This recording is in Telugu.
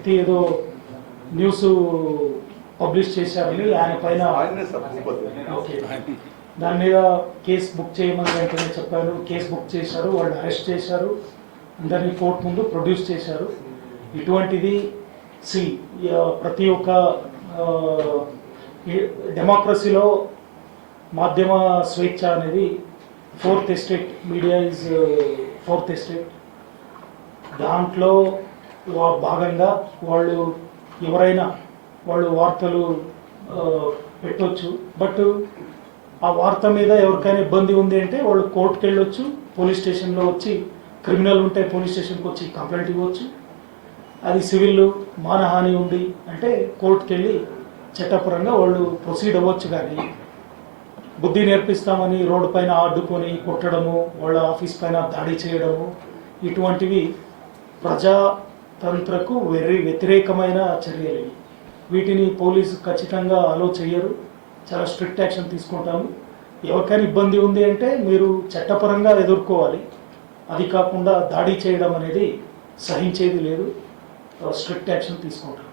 వ్యక్తి ఏదో న్యూస్ పబ్లిష్ చేశారని ఆయన పైన ఓకే దాని మీద కేసు బుక్ చేయమని వెంటనే చెప్పారు. కేసు బుక్ చేశారు, వాళ్ళు అరెస్ట్ చేశారు, అందరినీ కోర్టు ముందు ప్రొడ్యూస్ చేశారు. ఇటువంటిది ప్రతి ఒక్క డెమోక్రసీలో మాధ్యమ స్వేచ్ఛ అనేది fourth estate, media is fourth estate. దాంట్లో భాగంగా వాళ్ళు ఎవరైనా వాళ్ళు వార్తలు పెట్టవచ్చు. బట్ ఆ వార్త మీద ఎవరికైనా ఇబ్బంది ఉంది అంటే వాళ్ళు కోర్టుకు వెళ్ళొచ్చు, పోలీస్ స్టేషన్లో వచ్చి క్రిమినల్ ఉంటే పోలీస్ స్టేషన్కి వచ్చి కంప్లైంట్ ఇవ్వచ్చు. అది సివిల్ మానహాని ఉంది అంటే కోర్టుకు వెళ్ళి చట్టపరంగా వాళ్ళు ప్రొసీడ్ అవ్వచ్చు. కానీ బుద్ధి నేర్పిస్తామని రోడ్డు పైన అడ్డుకొని కొట్టడము, వాళ్ళ ఆఫీస్ పైన దాడి చేయడము, ఇటువంటివి ప్రజాతంత్రకు వ్యతిరేకమైన చర్యలు. వీటిని పోలీసు ఖచ్చితంగా అలో చేయరు, చాలా స్ట్రిక్ట్ యాక్షన్ తీసుకుంటాము. ఎవరికైనా ఇబ్బంది ఉంది అంటే మీరు చట్టపరంగా ఎదుర్కోవాలి. అది కాకుండా దాడి చేయడం అనేది సహించేది లేదు, స్ట్రిక్ట్ యాక్షన్ తీసుకుంటాం.